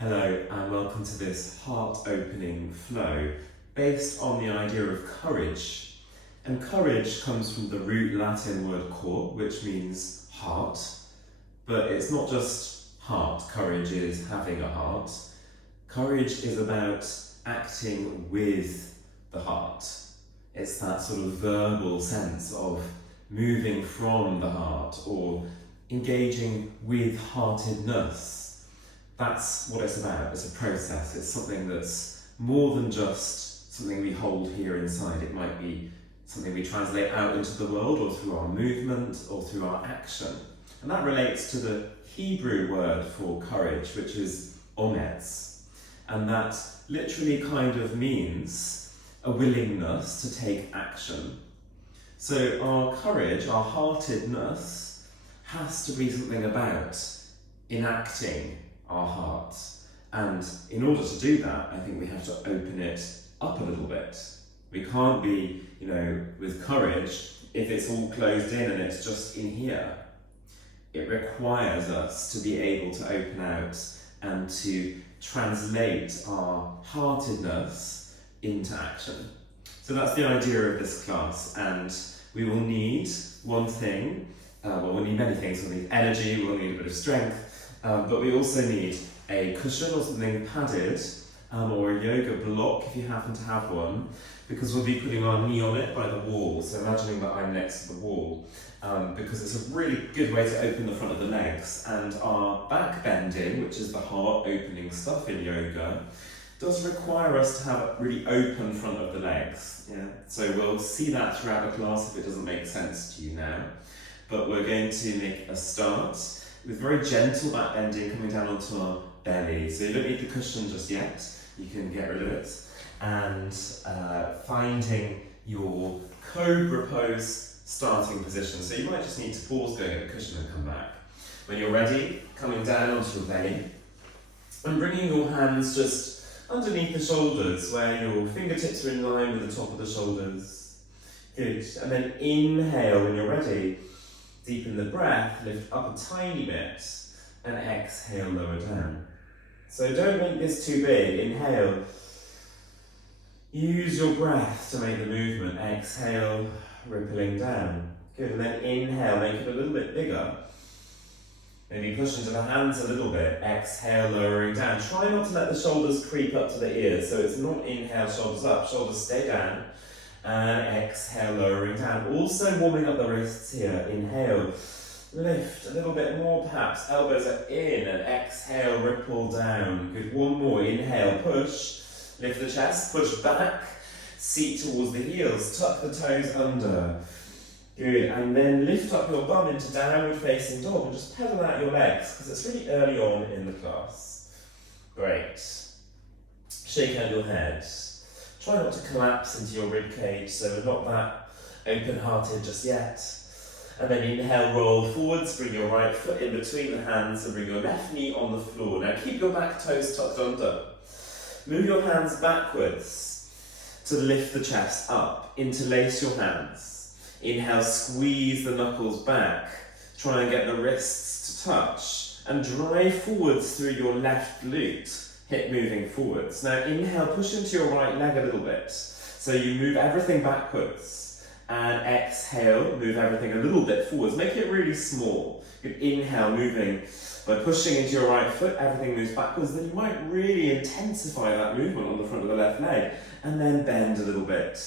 Hello and welcome to this heart-opening flow based on the idea of courage. And courage comes from the root Latin word cor, which means heart. But it's not just heart. Courage is having a heart. Courage is about acting with the heart. It's that sort of verbal sense of moving from the heart or engaging with heartedness. That's what it's about. It's a process. It's something that's more than just something we hold here inside. It might be something we translate out into the world or through our movement or through our action. And that relates to the Hebrew word for courage, which is ometz. And that literally kind of means a willingness to take action. So our courage, our heartedness, has to be something about enacting our heart. And in order to do that, I think we have to open it up a little bit. We can't be, with courage if it's all closed in and it's just in here. It requires us to be able to open out and to translate our heartedness into action. So that's the idea of this class, and we will need one thing, we'll need many things. We'll need energy, we'll need a bit of strength, but we also need a cushion or something padded, or a yoga block if you happen to have one, because we'll be putting our knee on it by the wall. So imagining that I'm next to the wall, because it's a really good way to open the front of the legs. And our back bending, which is the heart opening stuff in yoga, does require us to have a really open front of the legs. Yeah. So we'll see that throughout the class if it doesn't make sense to you now. But we're going to make a start with very gentle back bending coming down onto our belly. So you don't need the cushion just yet, you can get rid of it. And finding your cobra pose starting position. So you might just need to pause going at the cushion and come back. When you're ready, coming down onto your belly and bringing your hands just underneath the shoulders where your fingertips are in line with the top of the shoulders. Good. And then inhale when you're ready. Deepen the breath, lift up a tiny bit, and exhale, lower down. So don't make this too big. Inhale. Use your breath to make the movement. Exhale, rippling down. Good, and then inhale, make it a little bit bigger. Maybe push into the hands a little bit. Exhale, lowering down. Try not to let the shoulders creep up to the ears. So it's not inhale, shoulders up. Shoulders stay down. And exhale, lowering down. Also warming up the wrists here. Inhale, lift a little bit more perhaps. Elbows are in and exhale, ripple down. Good, one more. Inhale, push. Lift the chest, push back. Seat towards the heels. Tuck the toes under. Good, and then lift up your bum into downward facing dog and just pedal out your legs because it's really early on in the class. Great. Shake out your head. Try not to collapse into your rib cage, so we're not that open-hearted just yet. And then inhale, roll forwards, bring your right foot in between the hands and bring your left knee on the floor. Now keep your back toes tucked under. Move your hands backwards to lift the chest up. Interlace your hands. Inhale, squeeze the knuckles back. Try and get the wrists to touch. And drive forwards through your left glute. Hip moving forwards. Now inhale, push into your right leg a little bit. So you move everything backwards. And exhale, move everything a little bit forwards. Make it really small. Good. Inhale, moving. By pushing into your right foot, everything moves backwards. Then you might really intensify that movement on the front of the left leg. And then bend a little bit.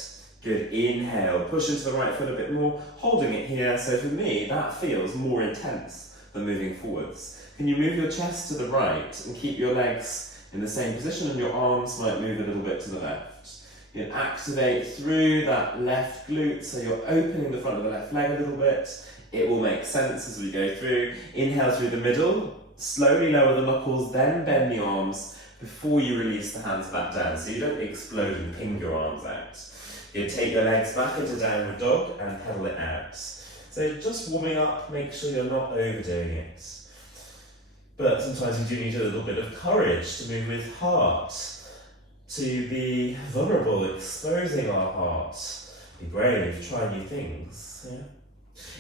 Good. Inhale, push into the right foot a bit more, holding it here. So for me, that feels more intense than moving forwards. Can you move your chest to the right and keep your legs in the same position, and your arms might move a little bit to the left. You can activate through that left glute, so you're opening the front of the left leg a little bit. It will make sense as we go through. Inhale through the middle, slowly lower the knuckles, then bend the arms before you release the hands back down, so you don't explode and ping your arms out. You take your legs back into downward dog and pedal it out. So just warming up, make sure you're not overdoing it. But sometimes we do need a little bit of courage to move with heart, to be vulnerable, exposing our heart, be brave, try new things. Yeah?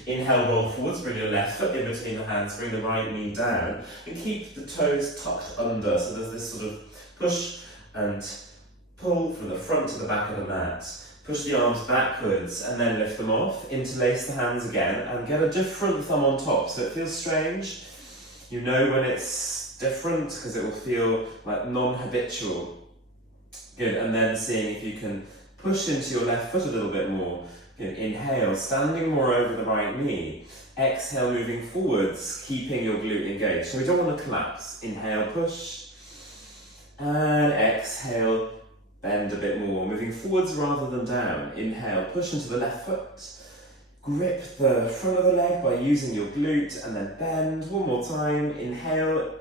Inhale, roll forwards, bring your left foot in between the hands, bring the right knee down, and keep the toes tucked under. So there's this sort of push and pull from the front to the back of the mat. Push the arms backwards and then lift them off. Interlace the hands again and get a different thumb on top. So it feels strange. You know when it's different because it will feel like non-habitual. Good, and then seeing if you can push into your left foot a little bit more. Good, inhale, standing more over the right knee. Exhale, moving forwards, keeping your glute engaged. So we don't want to collapse. Inhale, push. And exhale, bend a bit more. Moving forwards rather than down. Inhale, push into the left foot. Grip the front of the leg by using your glute and then bend. One more time. Inhale,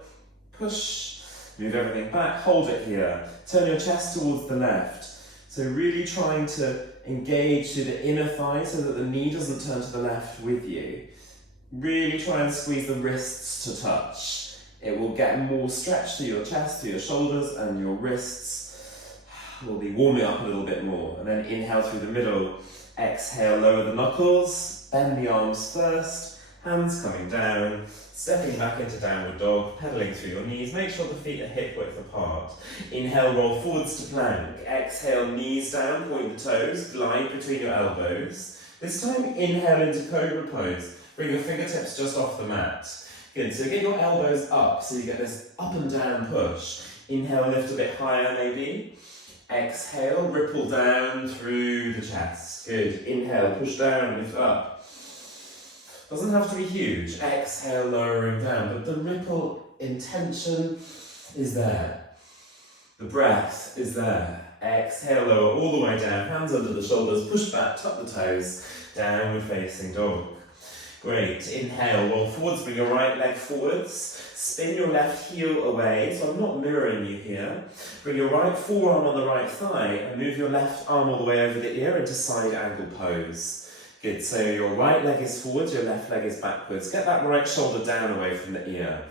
push. Move everything back, hold it here. Turn your chest towards the left. So really trying to engage through the inner thigh so that the knee doesn't turn to the left with you. Really try and squeeze the wrists to touch. It will get more stretch to your chest, to your shoulders, and your wrists will be warming up a little bit more. And then inhale through the middle. Exhale, lower the knuckles, bend the arms first, hands coming down. Stepping back into downward dog, pedaling through your knees. Make sure the feet are hip width apart. Inhale, roll forwards to plank. Exhale, knees down, point the toes, glide between your elbows. This time, inhale into cobra pose. Bring your fingertips just off the mat. Good, so get your elbows up so you get this up and down push. Inhale, lift a bit higher maybe. Exhale, ripple down through the chest. Good, inhale, push down, lift up. Doesn't have to be huge. Exhale, lowering down, but the ripple intention is there. The breath is there. Exhale, lower all the way down, hands under the shoulders, push back, tuck the toes, downward facing dog. Great, inhale, roll forwards, bring your right leg forwards, spin your left heel away, so I'm not mirroring you here. Bring your right forearm on the right thigh and move your left arm all the way over the ear into side angle pose. Good, so your right leg is forwards, your left leg is backwards. Get that right shoulder down away from the ear.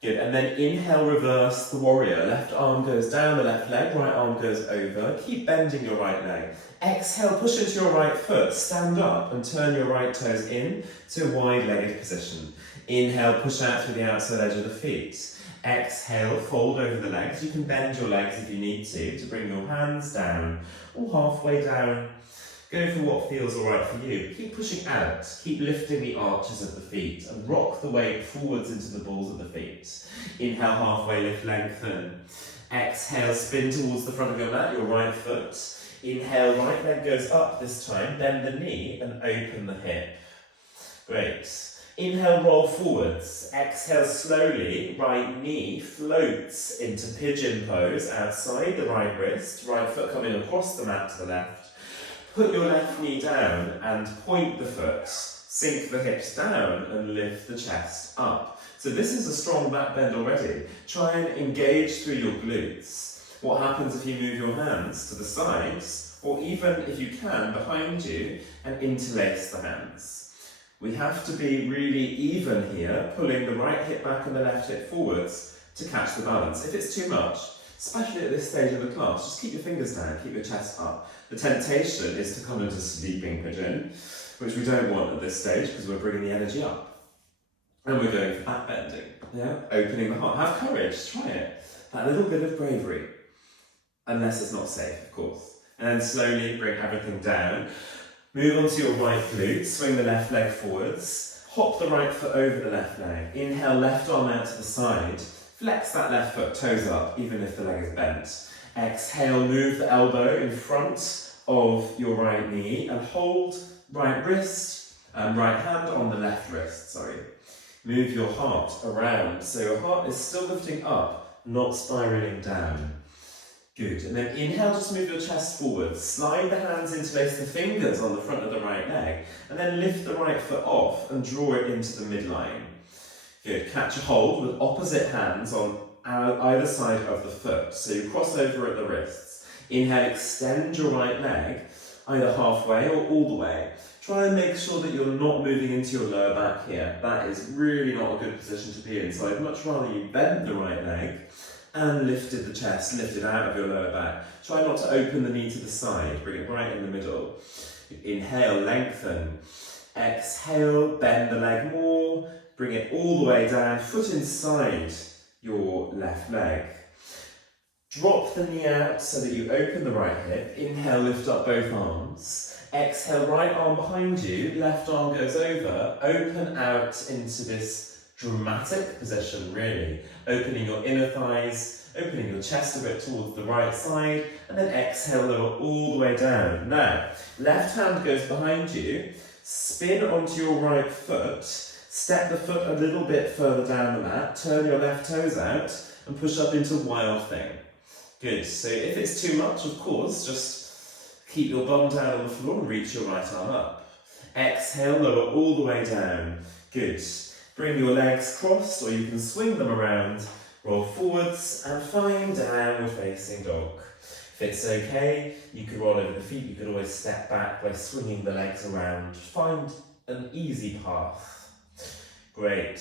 Good, and then inhale, reverse the warrior. Left arm goes down the left leg, right arm goes over. Keep bending your right leg. Exhale, push into your right foot, stand up and turn your right toes in to a wide-legged position. Inhale, push out through the outside edge of the feet. Exhale, fold over the legs. You can bend your legs if you need to bring your hands down or halfway down. Go for what feels alright for you. Keep pushing out, keep lifting the arches of the feet and rock the weight forwards into the balls of the feet. Inhale, halfway lift, lengthen. Exhale, spin towards the front of your mat, your right foot. Inhale, right leg goes up this time, bend the knee and open the hip. Great. Inhale, roll forwards. Exhale slowly, right knee floats into pigeon pose outside the right wrist, right foot coming across the mat to the left. Put your left knee down and point the foot. Sink the hips down and lift the chest up. So this is a strong back bend already. Try and engage through your glutes. What happens if you move your hands to the sides, or even if you can, behind you, and interlace the hands? We have to be really even here, pulling the right hip back and the left hip forwards to catch the balance. If it's too much, especially at this stage of the class, just keep your fingers down, keep your chest up. The temptation is to come into sleeping pigeon, which we don't want at this stage because we're bringing the energy up. And we're going for back bending, yeah? Opening the heart. Have courage, try it. That little bit of bravery. Unless it's not safe, of course. And then slowly bring everything down. Move onto your right glute, swing the left leg forwards. Hop the right foot over the left leg. Inhale, left arm out to the side. Flex that left foot, toes up, even if the leg is bent. Exhale, move the elbow in front of your right knee and hold right wrist and right hand on the left wrist, sorry. Move your heart around, so your heart is still lifting up, not spiraling down. Good, and then inhale, just move your chest forward. Slide the hands, interlace the fingers on the front of the right leg, and then lift the right foot off and draw it into the midline. Good, catch a hold with opposite hands on either side of the foot, so you cross over at the wrists. Inhale, extend your right leg, either halfway or all the way. Try and make sure that you're not moving into your lower back here. That is really not a good position to be in, so I'd much rather you bent the right leg and lifted the chest, lifted out of your lower back. Try not to open the knee to the side, bring it right in the middle. Inhale, lengthen. Exhale, bend the leg more, bring it all the way down, foot inside your left leg. Drop the knee out so that you open the right hip. Inhale, lift up both arms. Exhale, right arm behind you, left arm goes over. Open out into this dramatic position, really. Opening your inner thighs, opening your chest a bit towards the right side, and then exhale, lower all the way down. Now, left hand goes behind you, spin onto your right foot, step the foot a little bit further down the mat, turn your left toes out, and push up into wild thing. Good, so if it's too much, of course, just keep your bum down on the floor and reach your right arm up. Exhale, lower all the way down. Good. Bring your legs crossed, or you can swing them around, roll forwards, and find downward facing dog. If it's okay, you could roll over the feet, you could always step back by swinging the legs around. Find an easy path. Great.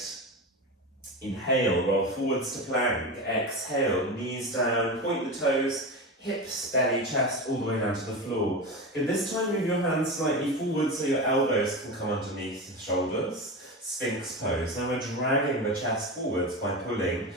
Inhale, roll forwards to plank. Exhale, knees down, point the toes, hips, belly, chest, all the way down to the floor. Good, this time move your hands slightly forward so your elbows can come underneath the shoulders. Sphinx pose. Now we're dragging the chest forwards by pulling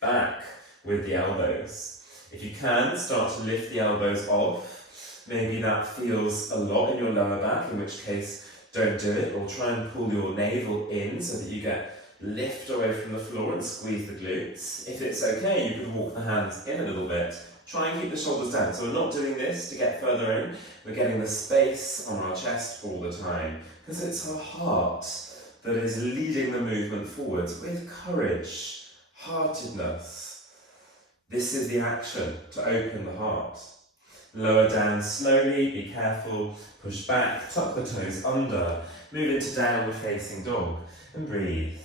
back with the elbows. If you can, start to lift the elbows off. Maybe that feels a lot in your lower back, in which case don't do it, or try and pull your navel in so that you get lift away from the floor and squeeze the glutes. If it's okay, you could walk the hands in a little bit. Try and keep the shoulders down. So we're not doing this to get further in, we're getting the space on our chest all the time, because it's our heart that is leading the movement forwards with courage, heartedness. This is the action to open the heart. Lower down slowly, be careful, push back, tuck the toes under, move into downward facing dog, and breathe.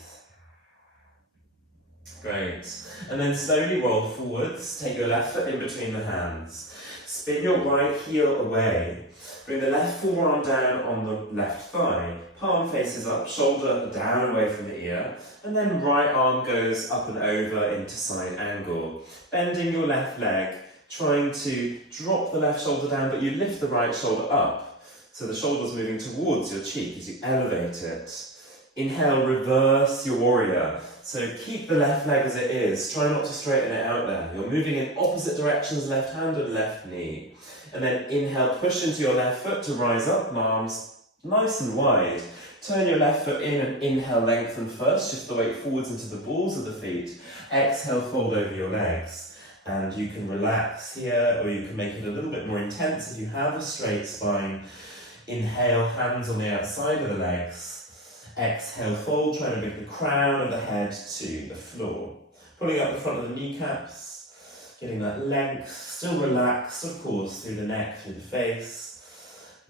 Great. And then slowly roll forwards, take your left foot in between the hands. Spin your right heel away. Bring the left forearm down on the left thigh. Palm faces up, shoulder down away from the ear. And then right arm goes up and over into side angle. Bending your left leg, trying to drop the left shoulder down, but you lift the right shoulder up. So the shoulder's moving towards your cheek as you elevate it. Inhale, reverse your warrior. So keep the left leg as it is. Try not to straighten it out there. You're moving in opposite directions, left hand and left knee. And then inhale, push into your left foot to rise up, arms nice and wide. Turn your left foot in and inhale, lengthen first. Shift the weight forwards into the balls of the feet. Exhale, fold over your legs. And you can relax here, or you can make it a little bit more intense if you have a straight spine. Inhale, hands on the outside of the legs. Exhale, fold, trying to bring the crown of the head to the floor. Pulling up the front of the kneecaps, getting that length, still relaxed, of course, through the neck, through the face.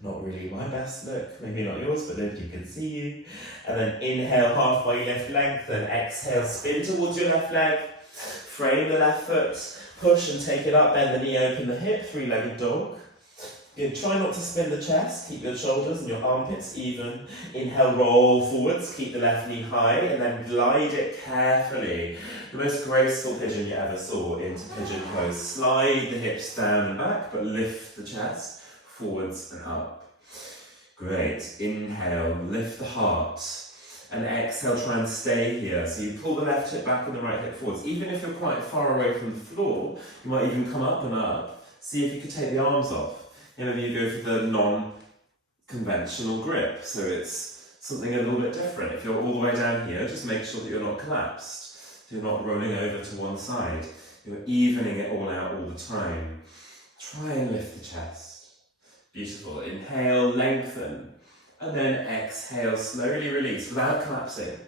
Not really my best look, maybe not yours, but nobody can see you. And then inhale, halfway lift, lengthen. Exhale, spin towards your left leg. Frame the left foot, push and take it up, bend the knee, open the hip, three-legged dog. Good. Try not to spin the chest, keep your shoulders and your armpits even. Inhale, roll forwards, keep the left knee high, and then glide it carefully. The most graceful pigeon you ever saw into pigeon pose. Slide the hips down and back, but lift the chest forwards and up. Great. Inhale, lift the heart. And exhale, try and stay here. So you pull the left hip back and the right hip forwards. Even if you're quite far away from the floor, you might even come up and up. See if you could take the arms off. And maybe you go for the non-conventional grip, so it's something a little bit different. If you're all the way down here, just make sure that you're not collapsed. So you're not rolling over to one side. You're evening it all out all the time. Try and lift the chest. Beautiful. Inhale, lengthen. And then exhale, slowly release without collapsing.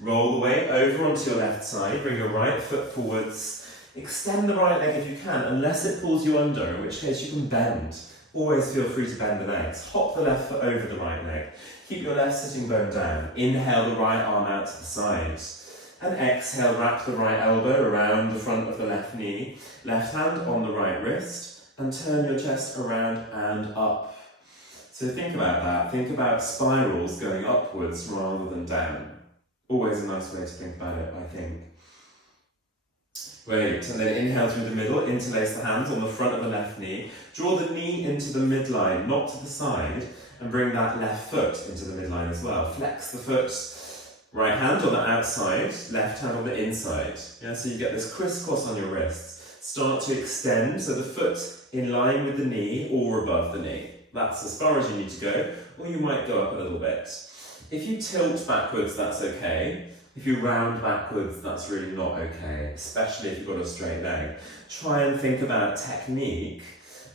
Roll the weight over onto your left side. Bring your right foot forwards. Extend the right leg if you can, unless it pulls you under, in which case you can bend. Always feel free to bend the legs. Hop the left foot over the right leg. Keep your left sitting bone down. Inhale the right arm out to the side. And exhale, wrap the right elbow around the front of the left knee. Left hand on the right wrist. And turn your chest around and up. So think about that. Think about spirals going upwards rather than down. Always a nice way to think about it, I think. Great, and then inhale through the middle, interlace the hands on the front of the left knee. Draw the knee into the midline, not to the side, and bring that left foot into the midline as well. Flex the foot, right hand on the outside, left hand on the inside. Yeah, so you get this crisscross on your wrists. Start to extend, so the foot in line with the knee or above the knee. That's as far as you need to go, or you might go up a little bit. If you tilt backwards, that's okay. If you round backwards, that's really not okay, especially if you've got a straight leg. Try and think about technique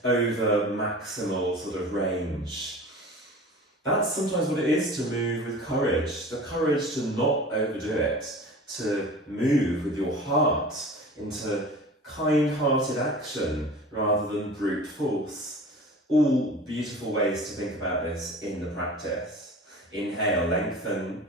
over maximal sort of range. That's sometimes what it is to move with courage. The courage to not overdo it, to move with your heart into kind-hearted action rather than brute force. All beautiful ways to think about this in the practice. Inhale, lengthen.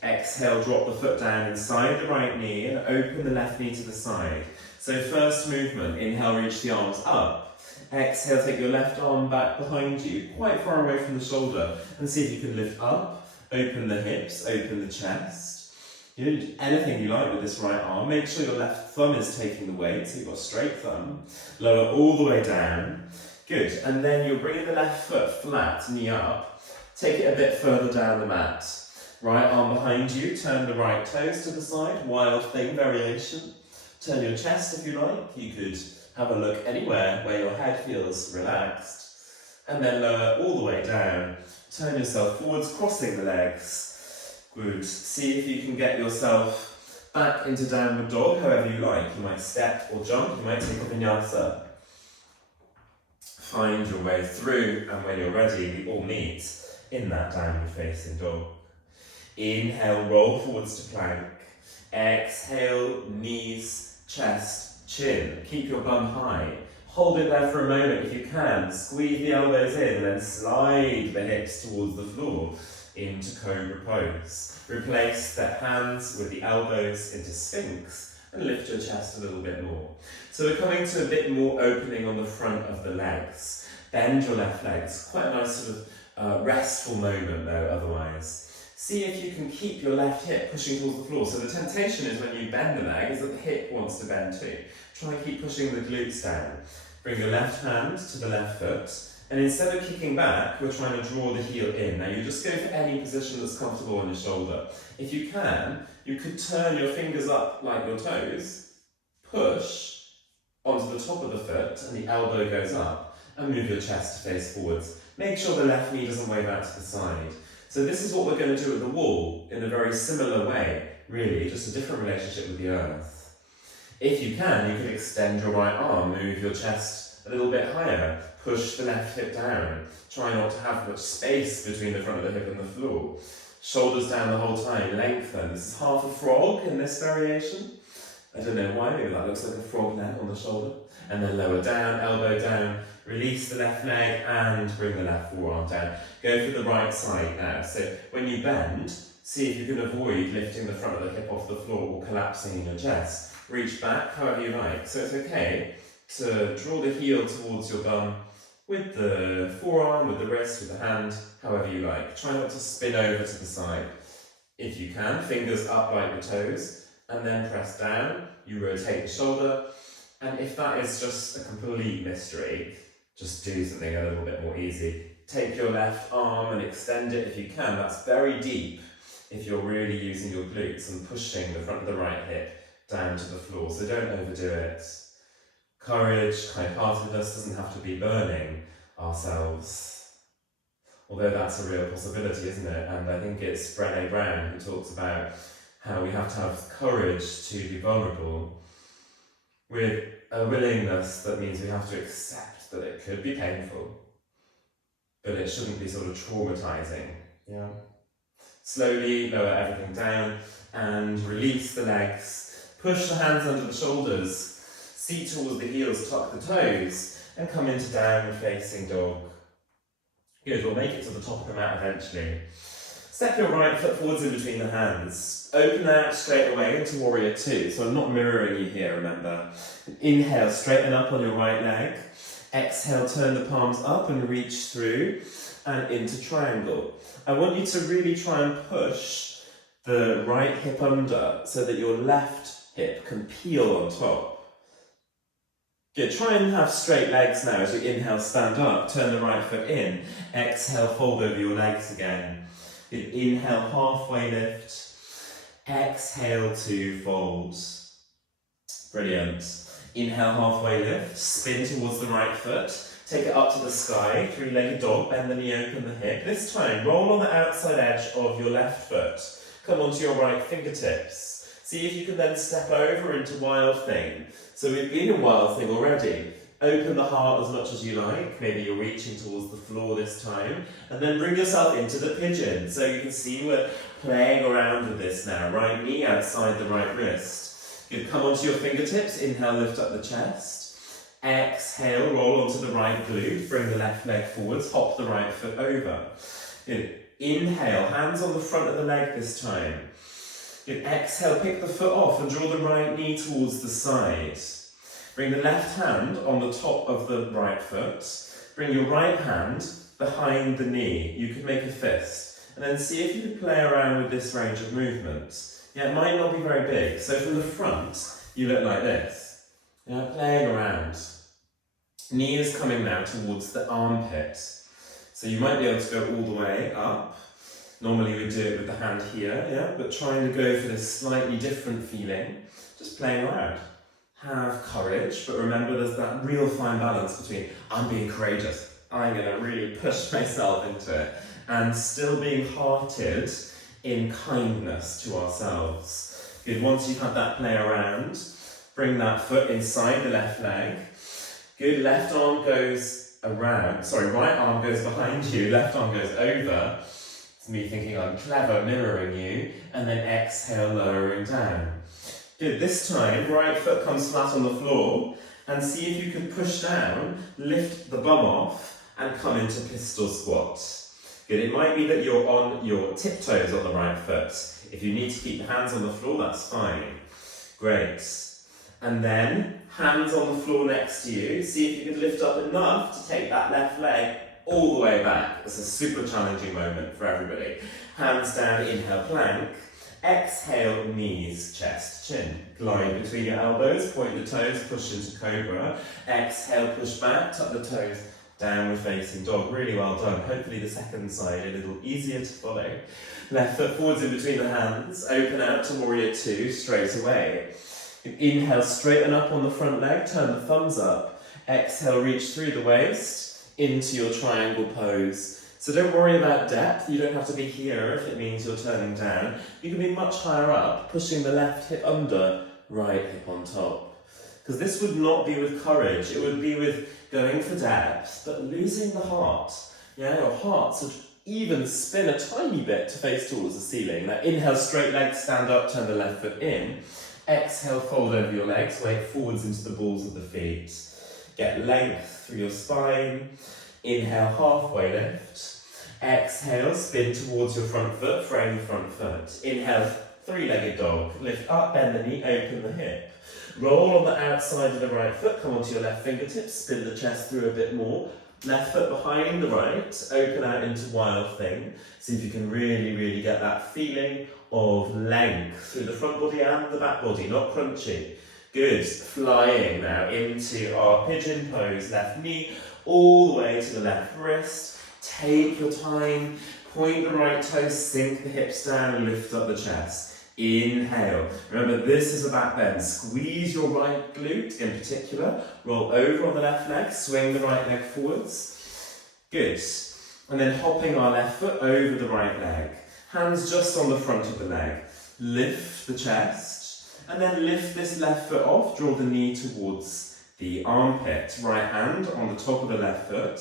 Exhale, drop the foot down inside the right knee and open the left knee to the side. So first movement, inhale, reach the arms up. Exhale, take your left arm back behind you, quite far away from the shoulder, and see if you can lift up, open the hips, open the chest. You can do anything you like with this right arm. Make sure your left thumb is taking the weight, so you've got a straight thumb. Lower all the way down. Good, and then you're bringing the left foot flat, knee up. Take it a bit further down the mat. Right arm behind you, turn the right toes to the side, wild thing variation. Turn your chest if you like. You could have a look anywhere where your head feels relaxed. And then lower all the way down. Turn yourself forwards, crossing the legs. Good. See if you can get yourself back into downward dog, however you like. You might step or jump, you might take a vinyasa. Find your way through, and when you're ready, we all meet in that downward facing dog. Inhale, roll forwards to plank. Exhale, knees, chest, chin. Keep your bum high. Hold it there for a moment if you can. Squeeze the elbows in and then slide the hips towards the floor into cobra pose. Replace the hands with the elbows into sphinx and lift your chest a little bit more. So we're coming to a bit more opening on the front of the legs. Bend your left legs. Quite a nice sort of restful moment though otherwise. See if you can keep your left hip pushing towards the floor. So the temptation is when you bend the leg is that the hip wants to bend too. Try and keep pushing the glutes down. Bring your left hand to the left foot. And instead of kicking back, we're trying to draw the heel in. Now you just go for any position that's comfortable on your shoulder. If you can, you could turn your fingers up like your toes, push onto the top of the foot and the elbow goes up and move your chest to face forwards. Make sure the left knee doesn't wave out to the side. So this is what we're going to do at the wall in a very similar way, really, just a different relationship with the earth. If you can, you can extend your right arm, move your chest a little bit higher, push the left hip down, try not to have much space between the front of the hip and the floor. Shoulders down the whole time, lengthen. This is half a frog in this variation. I don't know why, maybe that looks like a frog neck on the shoulder. And then lower down, elbow down, release the left leg and bring the left forearm down. Go for the right side now. So when you bend, see if you can avoid lifting the front of the hip off the floor or collapsing in your chest. Reach back however you like. So it's okay to draw the heel towards your bum with the forearm, with the wrist, with the hand, however you like. Try not to spin over to the side. If you can, fingers up like the toes, and then press down. You rotate the shoulder. And if that is just a complete mystery, just do something a little bit more easy. Take your left arm and extend it if you can. That's very deep if you're really using your glutes and pushing the front of the right hip down to the floor. So don't overdo it. Courage, kind-heartedness doesn't have to be burning ourselves. Although that's a real possibility, isn't it? And I think it's Brené Brown who talks about how we have to have courage to be vulnerable with a willingness that means we have to accept that it could be painful, but it shouldn't be sort of traumatizing. Yeah. Slowly lower everything down and release the legs. Push the hands under the shoulders. Seat towards the heels, tuck the toes, and come into downward facing dog. Good, we'll make it to the top of the mat eventually. Step your right foot forwards in between the hands. Open out straight away into warrior two. So I'm not mirroring you here, remember. Inhale, straighten up on your right leg. Exhale, turn the palms up and reach through and into triangle. I want you to really try and push the right hip under so that your left hip can peel on top Good, try and have straight legs now as you inhale, stand up, turn the right foot in. Exhale, fold over your legs again. Good, inhale, halfway lift. Exhale to fold. Brilliant. Inhale, halfway lift, spin towards the right foot. Take it up to the sky, three-legged dog, bend the knee, open the hip. This time, roll on the outside edge of your left foot. Come onto your right fingertips. See if you can then step over into Wild Thing. So we've been in Wild Thing already. Open the heart as much as you like. Maybe you're reaching towards the floor this time. And then bring yourself into the pigeon. So you can see we're playing around with this now. Right knee outside the right wrist. Good, come onto your fingertips. Inhale, lift up the chest. Exhale, roll onto the right glute. Bring the left leg forwards. Hop the right foot over. Good. Inhale, hands on the front of the leg this time. Good. Exhale, pick the foot off and draw the right knee towards the side. Bring the left hand on the top of the right foot. Bring your right hand behind the knee. You could make a fist. And then see if you could play around with this range of movement. Yeah, it might not be very big. So from the front, you look like this. Yeah, playing around. Knee is coming now towards the armpit. So you might be able to go all the way up. Normally we do it with the hand here, yeah? But trying to go for this slightly different feeling. Just playing around. Have courage, but remember there's that real fine balance between I'm being courageous, I'm going to really push myself into it, and still being hearted in kindness to ourselves. Good, once you've had that play around, bring that foot inside the left leg. Good, left arm goes around, right arm goes behind you, left arm goes over. It's me thinking I'm clever, mirroring you, and then exhale, lowering down. Good, this time, right foot comes flat on the floor, and see if you can push down, lift the bum off, and come into pistol squat. Good, it might be that you're on your tiptoes on the right foot. If you need to keep your hands on the floor, that's fine. Great. And then, hands on the floor next to you, see if you can lift up enough to take that left leg all the way back. It's a super challenging moment for everybody. Hands down, inhale, plank. Exhale, knees, chest, chin. Glide between your elbows, point the toes, push into cobra. Exhale, push back, tuck the toes, downward facing dog. Really well done. Hopefully the second side a little easier to follow. Left foot forwards in between the hands. Open out to warrior two, straight away. Inhale, straighten up on the front leg, turn the thumbs up. Exhale, reach through the waist into your triangle pose. So don't worry about depth, you don't have to be here if it means you're turning down. You can be much higher up, pushing the left hip under, right hip on top. Because this would not be with courage, it would be with going for depth, but losing the heart. Yeah, your heart should even spin a tiny bit to face towards the ceiling. Now inhale, straight leg, stand up, turn the left foot in. Exhale, fold over your legs, weight forwards into the balls of the feet. Get length through your spine. Inhale, halfway lift. Exhale, spin towards your front foot, frame the front foot. Inhale, three-legged dog. Lift up, bend the knee, open the hip. Roll on the outside of the right foot, come onto your left fingertips, spin the chest through a bit more. Left foot behind the right, open out into Wild Thing. See if you can really get that feeling of length through the front body and the back body, not crunchy. Good, flying now into our pigeon pose, left knee, all the way to the left wrist. Take your time, point the right toes, sink the hips down, lift up the chest. Inhale. Remember, this is a back bend. Squeeze your right glute in particular. Roll over on the left leg, swing the right leg forwards. Good. And then hopping our left foot over the right leg. Hands just on the front of the leg. Lift the chest, and then lift this left foot off. Draw the knee towards the armpit. Right hand on the top of the left foot.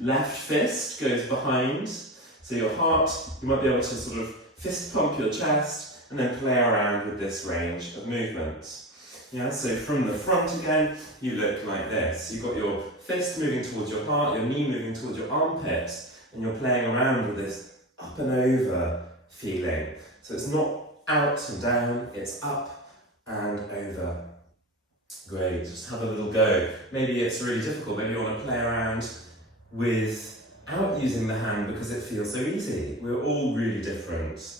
Left fist goes behind. So your heart, you might be able to sort of fist pump your chest, and then play around with this range of movement. Yeah, so from the front again, you look like this. You've got your fist moving towards your heart, your knee moving towards your armpit, and you're playing around with this up and over feeling. So it's not out and down, it's up and over. Great, just have a little go. Maybe it's really difficult, maybe you want to play around without using the hand because it feels so easy. We're all really different.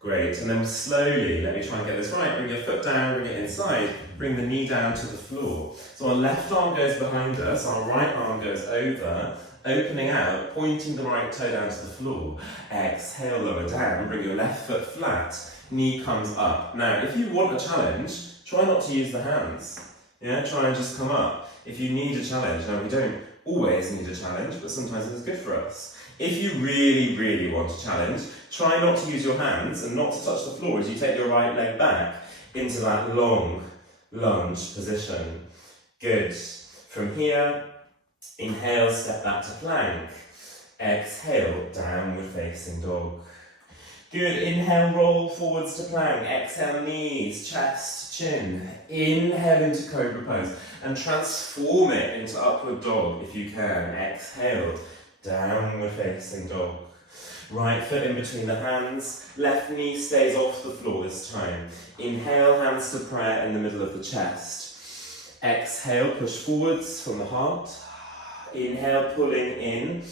Great, and then slowly, let me try and get this right, bring your foot down, bring it inside, bring the knee down to the floor. So our left arm goes behind us, our right arm goes over, opening out, pointing the right toe down to the floor. Exhale, lower down, bring your left foot flat, knee comes up. Now, if you want a challenge, try not to use the hands. Yeah, try and just come up. If you need a challenge, now we don't always need a challenge, but sometimes it's good for us. If you really, really want a challenge, try not to use your hands and not to touch the floor as you take your right leg back into that long lunge position. Good. From here, inhale, step back to plank. Exhale, downward facing dog. Good. Inhale, roll forwards to plank. Exhale, knees, chest, chin. Inhale into cobra pose and transform it into upward dog if you can. Exhale, downward facing dog. Right foot in between the hands, left knee stays off the floor this time. Inhale, hands to prayer in the middle of the chest. Exhale, push forwards from the heart. Inhale, pulling in.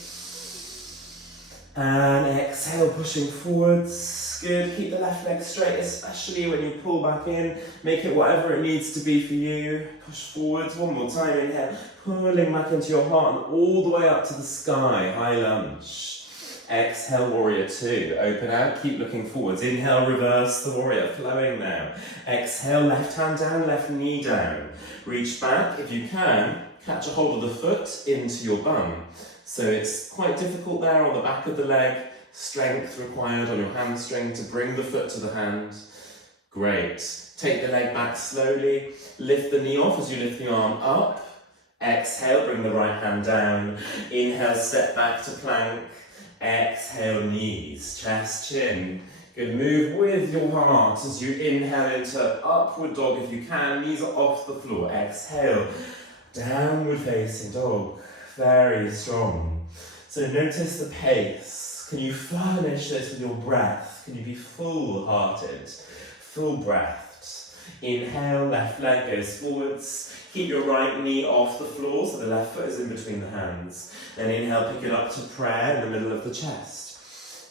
And exhale, pushing forwards. Good, keep the left leg straight, especially when you pull back in. Make it whatever it needs to be for you. Push forwards, one more time, inhale. Pulling back into your heart and all the way up to the sky, high lunge. Exhale, warrior two. Open out, keep looking forwards. Inhale, reverse the warrior, flowing now. Exhale, left hand down, left knee down. Reach back, if you can, catch a hold of the foot into your bum. So it's quite difficult there on the back of the leg. Strength required on your hamstring to bring the foot to the hand. Great. Take the leg back slowly. Lift the knee off as you lift the arm up. Exhale, bring the right hand down. Inhale, step back to plank. Exhale, knees, chest, chin. Good, move with your heart as you inhale into upward dog if you can. Knees are off the floor. Exhale, downward facing dog. Very strong. So notice the pace. Can you furnish this with your breath? Can you be full-hearted, full-breathed? Inhale, left leg goes forwards. Keep your right knee off the floor so the left foot is in between the hands. Then inhale, pick it up to prayer in the middle of the chest.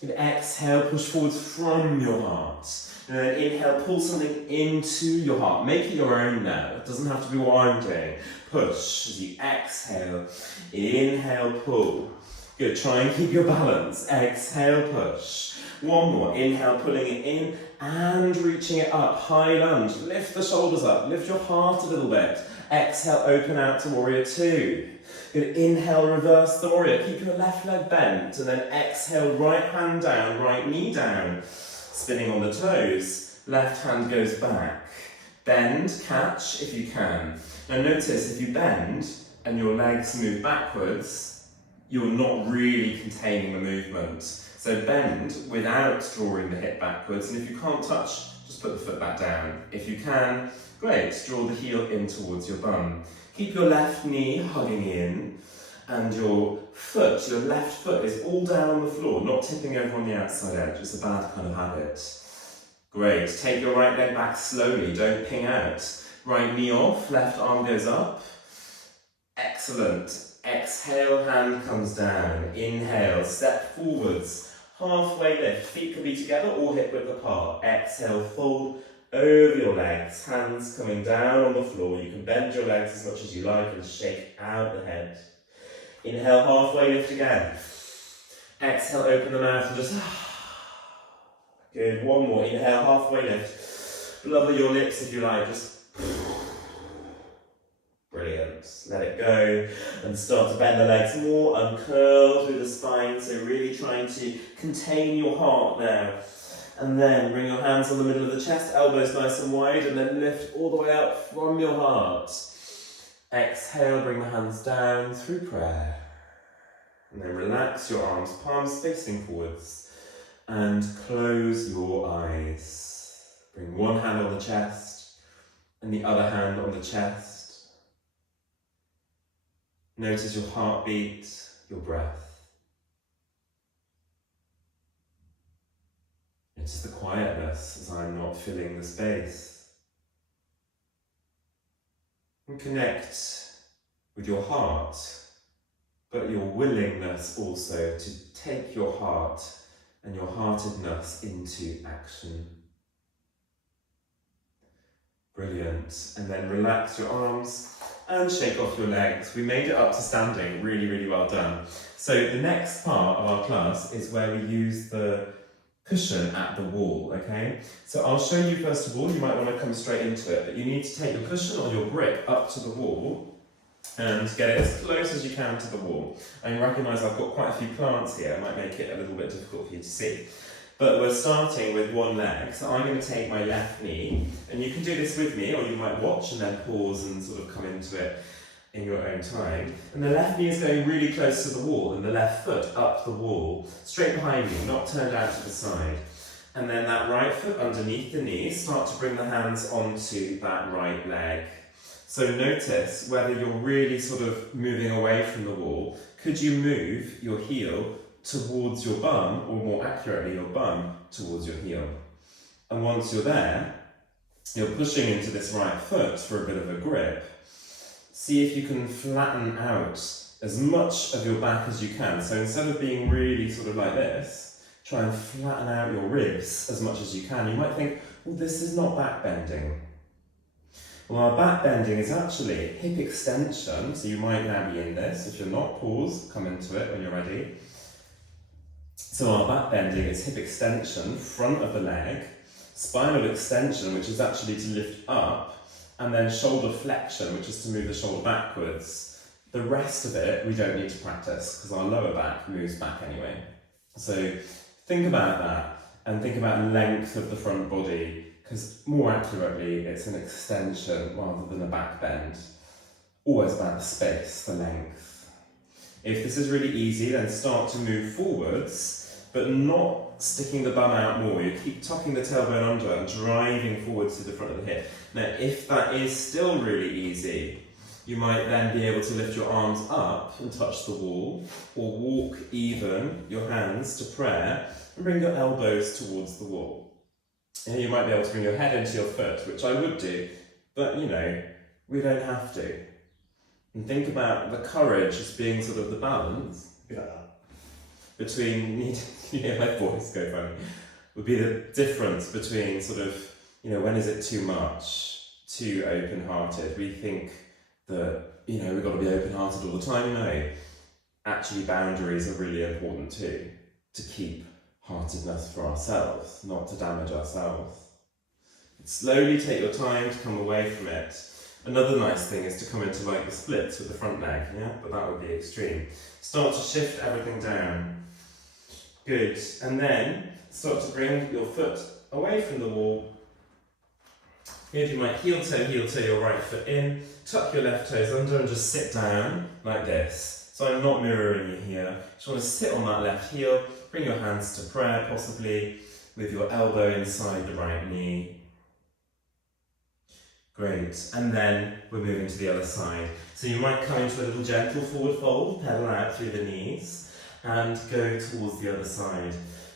And exhale, push forwards from your heart. And then inhale, pull something into your heart. Make it your own now. It doesn't have to be what I'm doing. Push as you exhale. Inhale, pull. Good, try and keep your balance. Exhale, push. One more. Inhale, pulling it in and reaching it up. High lunge. Lift the shoulders up. Lift your heart a little bit. Exhale, open out to warrior two. Good, inhale, reverse the warrior. Keep your left leg bent. And then exhale, right hand down, right knee down. Spinning on the toes. Left hand goes back. Bend, catch if you can. Now notice if you bend and your legs move backwards, you're not really containing the movement. So bend without drawing the hip backwards, and if you can't touch, just put the foot back down. If you can, great, draw the heel in towards your bum. Keep your left knee hugging in, and your foot, your left foot is all down on the floor, not tipping over on the outside edge. It's a bad kind of habit. Great, take your right leg back slowly, don't ping out. Right knee off, left arm goes up. Excellent. Exhale, hand comes down. Inhale, step forwards. Halfway lift, feet can be together or hip width apart. Exhale, fold over your legs, hands coming down on the floor. You can bend your legs as much as you like and shake out the head. Inhale, halfway lift again. Exhale, open the mouth and just... Good, one more. Inhale, halfway lift. Blubber your lips if you like, just... Brilliant. Let it go and start to bend the legs more, uncurl through the spine, so really trying to contain your heart now. And then bring your hands on the middle of the chest, elbows nice and wide, and then lift all the way up from your heart. Exhale, bring the hands down through prayer. And then relax your arms, palms facing forwards, and close your eyes. Bring one hand on the chest, and the other hand on the chest. Notice your heartbeat, your breath. Notice the quietness as I'm not filling the space. And connect with your heart, but your willingness also to take your heart and your heartedness into action. Brilliant. And then relax your arms and shake off your legs. We made it up to standing. Really, really well done. So the next part of our class is where we use the cushion at the wall, okay? So I'll show you first of all, you might want to come straight into it, but you need to take your cushion or your brick up to the wall and get it as close as you can to the wall. And you recognise I've got quite a few plants here, it might make it a little bit difficult for you to see. But we're starting with one leg, so I'm going to take my left knee, and you can do this with me, or you might watch and then pause and sort of come into it in your own time. And the left knee is going really close to the wall, and the left foot up the wall, straight behind you, not turned out to the side. And then that right foot underneath the knee, start to bring the hands onto that right leg. So notice whether you're really sort of moving away from the wall, could you move your heel towards your bum, or more accurately, your bum towards your heel. And once you're there, you're pushing into this right foot for a bit of a grip. See if you can flatten out as much of your back as you can. So instead of being really sort of like this, try and flatten out your ribs as much as you can. You might think, well, this is not back bending. Well, our back bending is actually hip extension. So you might now be in this. If you're not, pause, come into it when you're ready. So our back bending is hip extension, front of the leg, spinal extension, which is actually to lift up, and then shoulder flexion, which is to move the shoulder backwards. The rest of it, we don't need to practice, because our lower back moves back anyway. So think about that, and think about length of the front body, because more accurately, it's an extension rather than a back bend. Always about the space, the length. If this is really easy, then start to move forwards, but not sticking the bum out more. You keep tucking the tailbone under and driving forwards to the front of the hip. Now, if that is still really easy, you might then be able to lift your arms up and touch the wall, or walk even your hands to prayer and bring your elbows towards the wall. And you might be able to bring your head into your foot, which I would do, but you know, we don't have to. And think about the courage as being sort of the balance between, you know, my voice go funny, would be the difference between sort of, you know, when is it too much, too open-hearted? We think that, you know, we've got to be open-hearted all the time. No, actually boundaries are really important too, to keep heartedness for ourselves, not to damage ourselves. Slowly take your time to come away from it. Another nice thing is to come into like the splits with the front leg, yeah? But that would be extreme. Start to shift everything down. Good. And then start to bring your foot away from the wall. Maybe you might heel toe your right foot in, tuck your left toes under and just sit down like this. So I'm not mirroring you here. Just want to sit on that left heel, bring your hands to prayer possibly, with your elbow inside the right knee. Great, and then we're moving to the other side. So you might come into a little gentle forward fold, pedal out through the knees, and go towards the other side.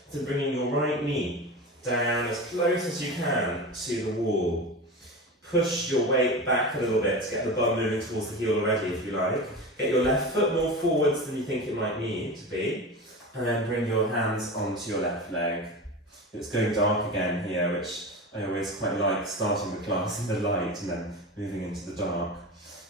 So bringing your right knee down as close as you can to the wall. Push your weight back a little bit to get the bum moving towards the heel already, if you like. Get your left foot more forwards than you think it might need to be, and then bring your hands onto your left leg. It's going dark again here, which I always quite like, starting the class in the light and then moving into the dark.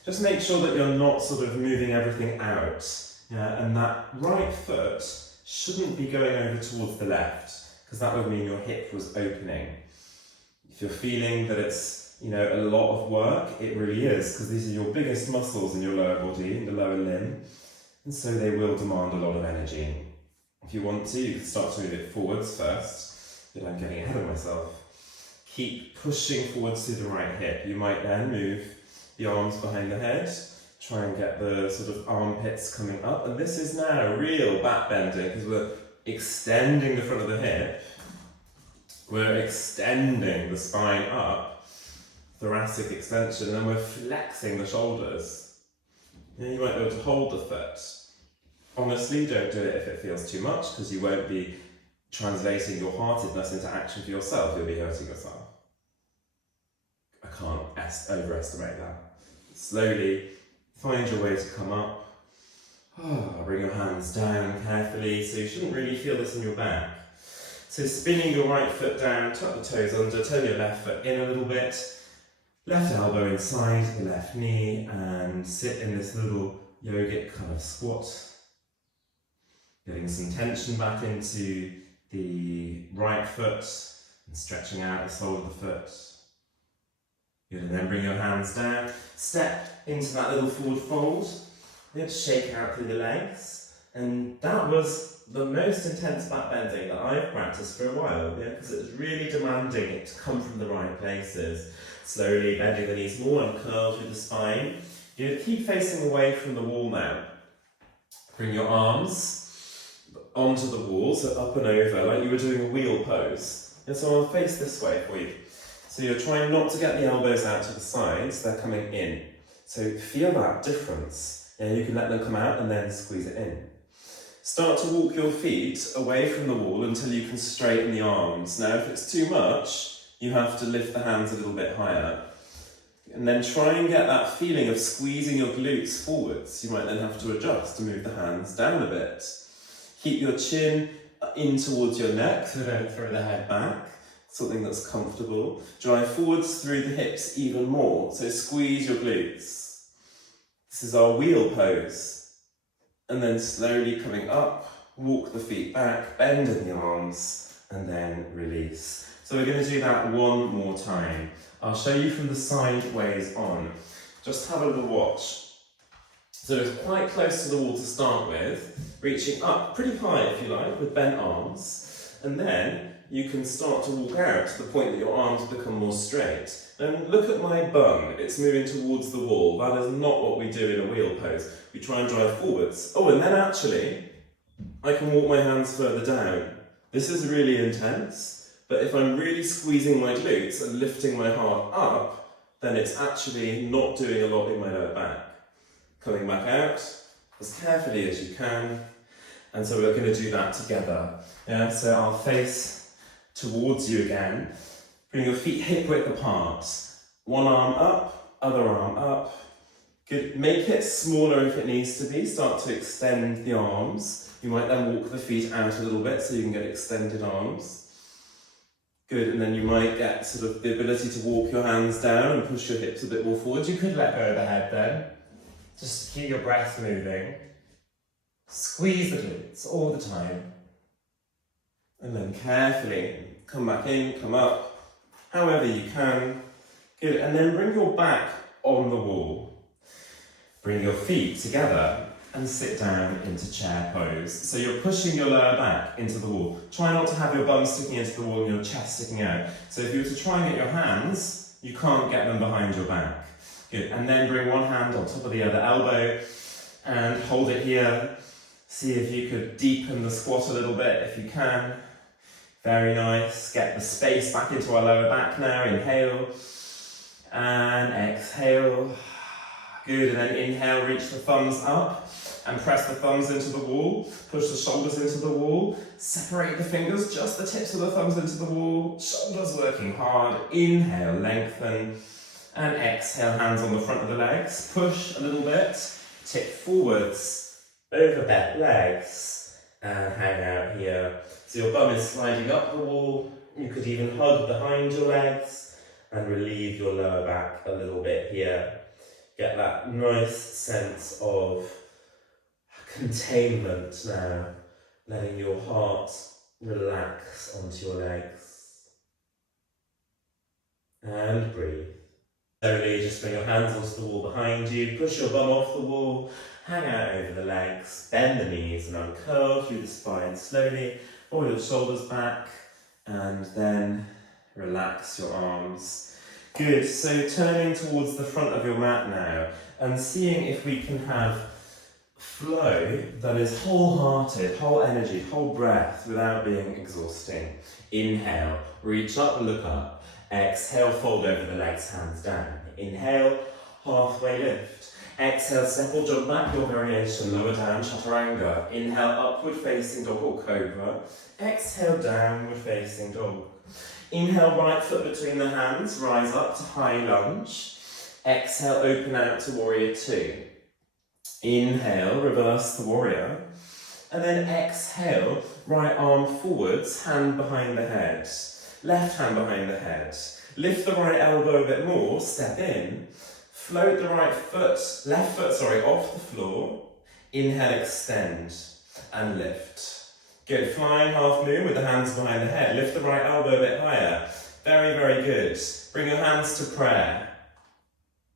Just make sure that you're not sort of moving everything out. Yeah, and that right foot shouldn't be going over towards the left, because that would mean your hip was opening. If you're feeling that it's, you know, a lot of work, it really is, because these are your biggest muscles in your lower body, in the lower limb, and so they will demand a lot of energy. If you want to, you can start to move it forwards first, but I'm getting ahead of myself. Keep pushing forwards to the right hip. You might then move the arms behind the head, try and get the sort of armpits coming up, and this is now real back bending, because we're extending the front of the hip, we're extending the spine up, thoracic extension, and then we're flexing the shoulders. You might be able to hold the foot. Honestly, don't do it if it feels too much, because you won't be translating your heartedness into action for yourself, you'll be hurting yourself. I can't overestimate that. Slowly, find your way to come up. Bring your hands down carefully, so you shouldn't really feel this in your back. So spinning your right foot down, tuck the toes under, turn your left foot in a little bit, Left elbow inside the left knee and sit in this little yogic kind of squat. Getting some tension back into the right foot and stretching out the sole of the foot. Good, and then bring your hands down. Step into that little forward fold. Good, shake out through the legs. And that was the most intense back bending that I've practiced for a while, because it was really demanding it to come from the right places. Slowly bending the knees more and curl through the spine. You keep facing away from the wall now. Bring your arms onto the wall, so up and over, like you were doing a wheel pose. And so I'll face this way for you. So you're trying not to get the elbows out to the sides, they're coming in. So feel that difference. Yeah, you can let them come out and then squeeze it in. Start to walk your feet away from the wall until you can straighten the arms. Now, if it's too much, you have to lift the hands a little bit higher. And then try and get that feeling of squeezing your glutes forwards. You might then have to adjust to move the hands down a bit. Keep your chin in towards your neck, so don't throw the head back. Something that's comfortable. Drive forwards through the hips even more, so squeeze your glutes. This is our wheel pose. And then slowly coming up, walk the feet back, bend in the arms, and then release. So we're going to do that one more time. I'll show you from the sideways on. Just have a little watch. So it's quite close to the wall to start with, reaching up pretty high if you like, with bent arms. And then you can start to walk out to the point that your arms become more straight. And look at my bum, it's moving towards the wall. That is not what we do in a wheel pose. We try and drive forwards. Oh, and then actually, I can walk my hands further down. This is really intense, but if I'm really squeezing my glutes and lifting my heart up, then it's actually not doing a lot in my lower back. Coming back out as carefully as you can. And so we're going to do that together. Yeah, so I'll face towards you again. Bring your feet hip width apart. One arm up, other arm up. Good. Make it smaller if it needs to be. Start to extend the arms. You might then walk the feet out a little bit so you can get extended arms. Good, and then you might get sort of the ability to walk your hands down and push your hips a bit more forward. You could let go of the head then. Just keep your breath moving. Squeeze the glutes all the time. And then carefully come back in, come up, however you can. Good, and then bring your back on the wall. Bring your feet together and sit down into chair pose. So you're pushing your lower back into the wall. Try not to have your bum sticking into the wall and your chest sticking out. So if you were to try and get your hands, you can't get them behind your back. Good, and then bring one hand on top of the other elbow and hold it here. See if you could deepen the squat a little bit if you can. Very nice. Get the space back into our lower back now. Inhale and exhale. Good, and then inhale, reach the thumbs up and press the thumbs into the wall. Push the shoulders into the wall. Separate the fingers, just the tips of the thumbs into the wall. Shoulders working hard. Inhale, lengthen. And exhale, hands on the front of the legs. Push a little bit. Tip forwards, over bent legs. And hang out here. So your bum is sliding up the wall. You could even hug behind your legs and relieve your lower back a little bit here. Get that nice sense of containment now. Letting your heart relax onto your legs. And breathe. Slowly just bring your hands onto the wall behind you, push your bum off the wall, hang out over the legs, bend the knees and uncurl through the spine slowly, pull your shoulders back and then relax your arms. Good, so turning towards the front of your mat now and seeing if we can have flow that is wholehearted, whole energy, whole breath without being exhausting. Inhale, reach up, look up. Exhale, fold over the legs, hands down. Inhale, halfway lift. Exhale, step or jump back, your variation, lower down, chaturanga. Inhale, upward facing dog or cobra. Exhale, downward facing dog. Inhale, right foot between the hands, rise up to high lunge. Exhale, open out to warrior two. Inhale, reverse the warrior. And then exhale, right arm forwards, hand behind the head. Left hand behind the head. Lift the right elbow a bit more, step in. Float the left foot, off the floor. Inhale, extend and lift. Good, flying half moon with the hands behind the head. Lift the right elbow a bit higher. Very, very good. Bring your hands to prayer.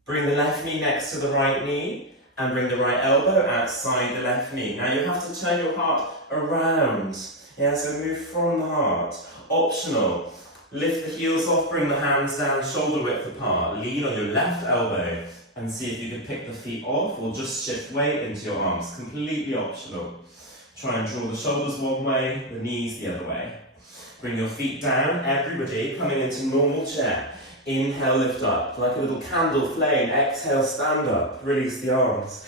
Bring the left knee next to the right knee and bring the right elbow outside the left knee. Now you have to turn your heart around. Yeah, so move from the heart. Optional. Lift the heels off, bring the hands down, shoulder width apart. Lean on your left elbow and see if you can pick the feet off or just shift weight into your arms. Completely optional. Try and draw the shoulders one way, the knees the other way. Bring your feet down, everybody, coming into normal chair. Inhale, lift up, like a little candle flame. Exhale, stand up, release the arms.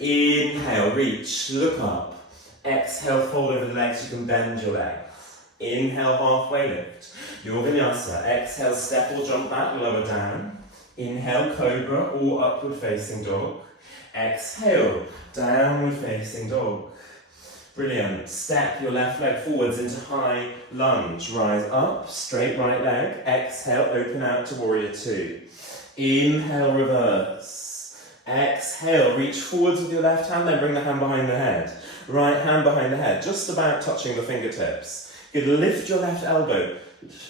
Inhale, reach, look up. Exhale, fold over the legs, you can bend your legs. Inhale, halfway lift. Your vinyasa. Exhale, step or jump back, lower down. Inhale, cobra or upward facing dog. Exhale, downward facing dog. Brilliant. Step your left leg forwards into high lunge. Rise up, straight right leg. Exhale, open out to warrior two. Inhale, reverse. Exhale, reach forwards with your left hand, then bring the hand behind the head. Right hand behind the head, just about touching the fingertips. Good, lift your left elbow.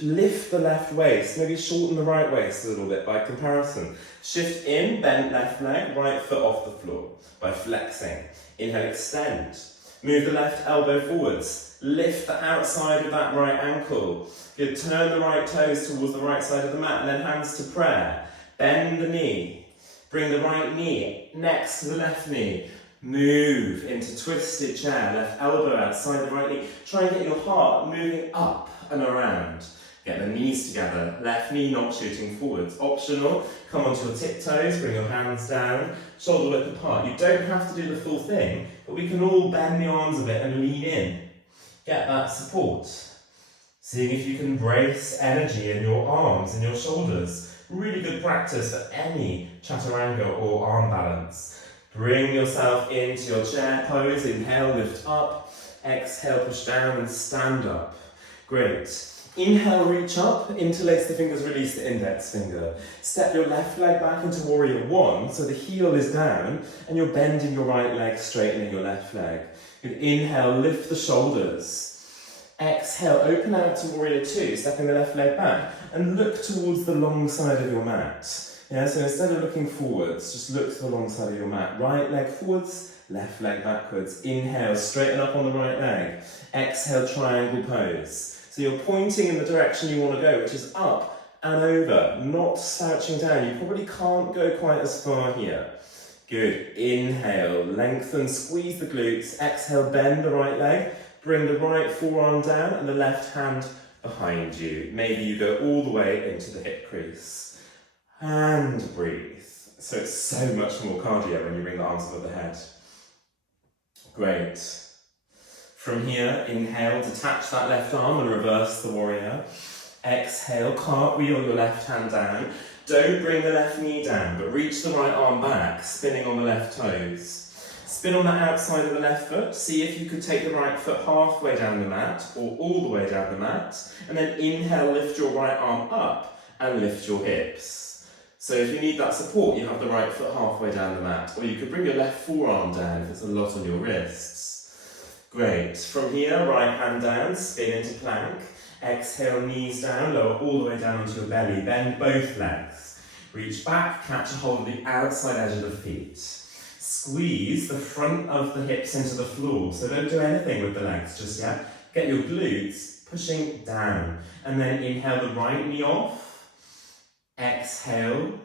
Lift the left waist, maybe shorten the right waist a little bit by comparison. Shift in, bend left leg, right foot off the floor by flexing. Inhale, extend. Move the left elbow forwards. Lift the outside of that right ankle. Good, turn the right toes towards the right side of the mat and then hands to prayer. Bend the knee. Bring the right knee next to the left knee. Move into twisted chair, left elbow outside the right knee. Try and get your heart moving up and around. Get the knees together, left knee not shooting forwards. Optional, come onto your tiptoes, bring your hands down, shoulder width apart. You don't have to do the full thing, but we can all bend the arms a bit and lean in. Get that support. Seeing if you can brace energy in your arms and your shoulders. Really good practice for any chaturanga or arm balance. Bring yourself into your chair pose. Inhale, lift up. Exhale, push down and stand up. Great. Inhale, reach up, interlace the fingers, release the index finger. Step your left leg back into warrior one, so the heel is down, and you're bending your right leg, straightening your left leg. Good. Inhale, lift the shoulders. Exhale, open out to warrior two, stepping the left leg back, and look towards the long side of your mat. Yeah, so instead of looking forwards, just look to the long side of your mat. Right leg forwards, left leg backwards. Inhale, straighten up on the right leg. Exhale, triangle pose. So you're pointing in the direction you want to go, which is up and over, not slouching down. You probably can't go quite as far here. Good. Inhale, lengthen, squeeze the glutes. Exhale, bend the right leg. Bring the right forearm down and the left hand behind you. Maybe you go all the way into the hip crease. And breathe. So it's so much more cardio when you bring the arms above the head. Great. From here, inhale, detach that left arm and reverse the warrior. Exhale, cartwheel your left hand down. Don't bring the left knee down, but reach the right arm back, spinning on the left toes. Spin on the outside of the left foot. See if you could take the right foot halfway down the mat or all the way down the mat. And then inhale, lift your right arm up and lift your hips. So if you need that support, you have the right foot halfway down the mat, or you could bring your left forearm down if it's a lot on your wrists. Great. From here, right hand down, spin into plank. Exhale, knees down, lower all the way down onto your belly. Bend both legs. Reach back, catch a hold of the outside edge of the feet. Squeeze the front of the hips into the floor. So don't do anything with the legs just yet. Get your glutes pushing down. And then inhale the right knee off. Exhale.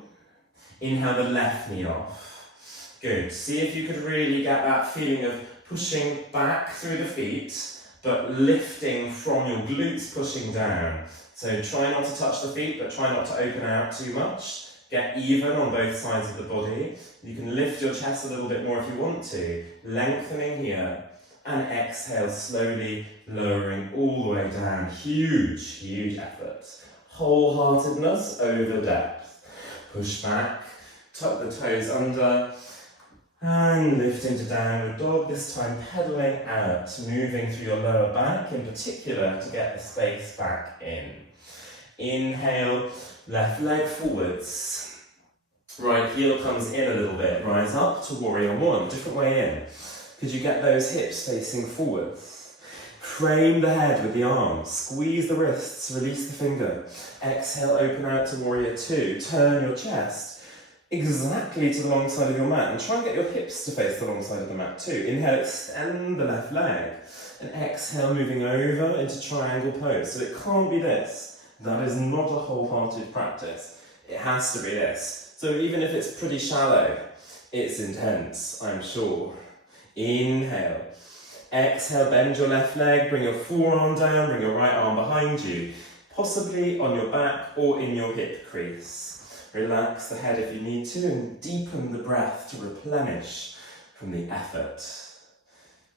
Inhale the left knee off. Good. See if you could really get that feeling of pushing back through the feet, but lifting from your glutes, pushing down. So try not to touch the feet, but try not to open out too much. Get even on both sides of the body. You can lift your chest a little bit more if you want to. Lengthening here. And exhale, slowly lowering all the way down. Huge, huge effort. Wholeheartedness over depth. Push back, tuck the toes under, and lift into downward dog, this time pedaling out, moving through your lower back in particular to get the space back in. Inhale, Left leg forwards. Right heel comes in a little bit. Rise up to warrior one. Different way in. Could you get those hips facing forwards? Frame the head with the arms. Squeeze the wrists. Release the finger. Exhale, open out to warrior two. Turn your chest exactly to the long side of your mat. And try and get your hips to face the long side of the mat too. Inhale, extend the left leg. And exhale, moving over into triangle pose. So it can't be this. That is not a wholehearted practice. It has to be this. So even if it's pretty shallow, it's intense, I'm sure. Inhale. Exhale, bend your left leg, bring your forearm down, bring your right arm behind you, possibly on your back or in your hip crease. Relax the head if you need to and deepen the breath to replenish from the effort.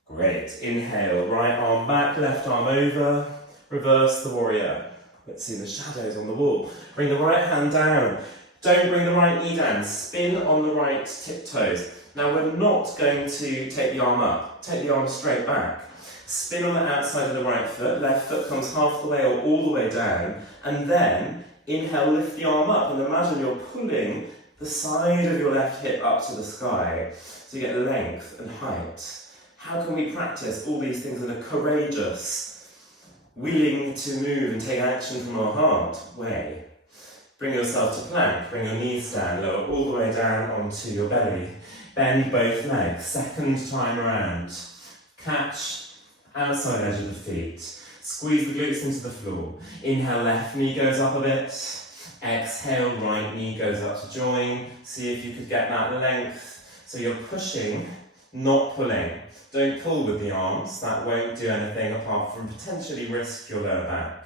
Great. Inhale, right arm back, left arm over, reverse the warrior. Let's see the shadows on the wall. Bring the right hand down. Don't bring the right knee down. Spin on the right tiptoes. Now we're not going to take the arm up. Take the arm straight back. Spin on the outside of the right foot. Left foot comes half the way or all the way down. And then inhale, lift the arm up and imagine you're pulling the side of your left hip up to the sky. So you get length and height. How can we practice all these things in a courageous, willing to move and take action from our heart way? Bring yourself to plank, bring your knees down, lower all the way down onto your belly. Bend both legs, second time around. Catch outside edge of the feet. Squeeze the glutes into the floor. Inhale, left knee goes up a bit. Exhale, right knee goes up to join. See if you could get that length. So you're pushing, not pulling. Don't pull with the arms, that won't do anything apart from potentially risk your lower back.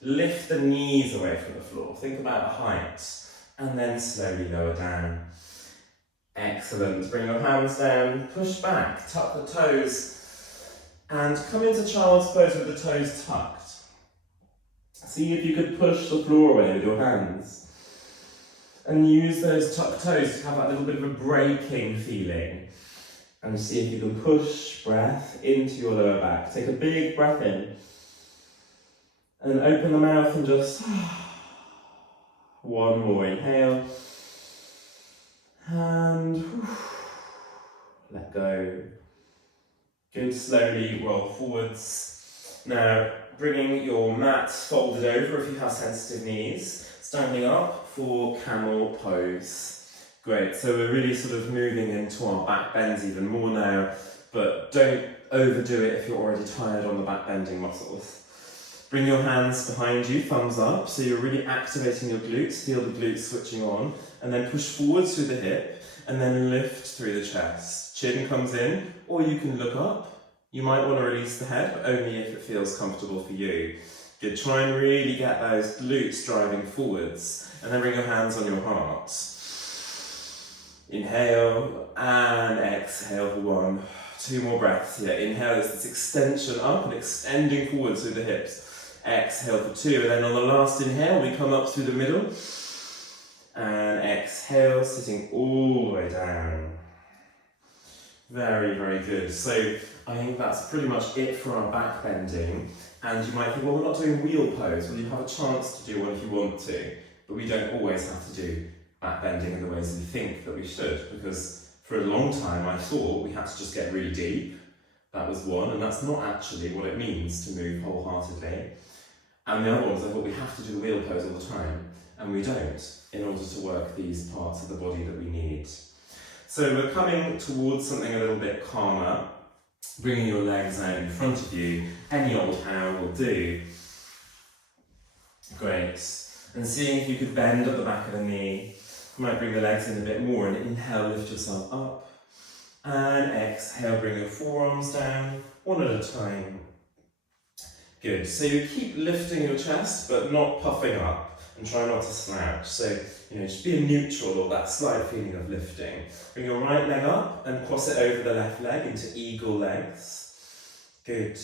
Lift the knees away from the floor, think about the height, and then slowly lower down. Excellent, bring your hands down, push back, tuck the toes, and come into child's pose with the toes tucked. See if you could push the floor away with your hands. And use those tucked toes to have that little bit of a breaking feeling. And see if you can push breath into your lower back. Take a big breath in. And open the mouth and just one more inhale. And let go. Good, slowly roll forwards. Now, bringing your mat folded over if you have sensitive knees. Standing up for camel pose. Great, so we're really sort of moving into our back bends even more now, but don't overdo it if you're already tired on the back bending muscles. Bring your hands behind you, thumbs up, so you're really activating your glutes, feel the glutes switching on, and then push forwards through the hip, and then lift through the chest. Chin comes in, or you can look up. You might want to release the head, but only if it feels comfortable for you. Good, try and really get those glutes driving forwards, and then bring your hands on your heart. Inhale and exhale for 1. 2 more breaths here. Inhale is this extension up and extending forwards through the hips. Exhale for 2, and then on the last inhale we come up through the middle. And exhale, sitting all the way down. Very, very good. So I think that's pretty much it for our back bending. And you might think, well, we're not doing wheel pose. Well, you have a chance to do one if you want to, but we don't always have to do back bending in the ways we think that we should, because for a long time I thought we had to just get really deep. That was one, and that's not actually what it means to move wholeheartedly. And the other one was I thought we have to do the wheel pose all the time, and we don't, in order to work these parts of the body that we need. So we're coming towards something a little bit calmer, bringing your legs out in front of you. Any old how will do. Great. And seeing if you could bend at the back of the knee. You might bring the legs in a bit more and inhale, lift yourself up. And exhale, bring your forearms down, one at a time. Good, so you keep lifting your chest, but not puffing up, and try not to slouch. So, just be a neutral or that slight feeling of lifting. Bring your right leg up and cross it over the left leg into eagle legs. Good.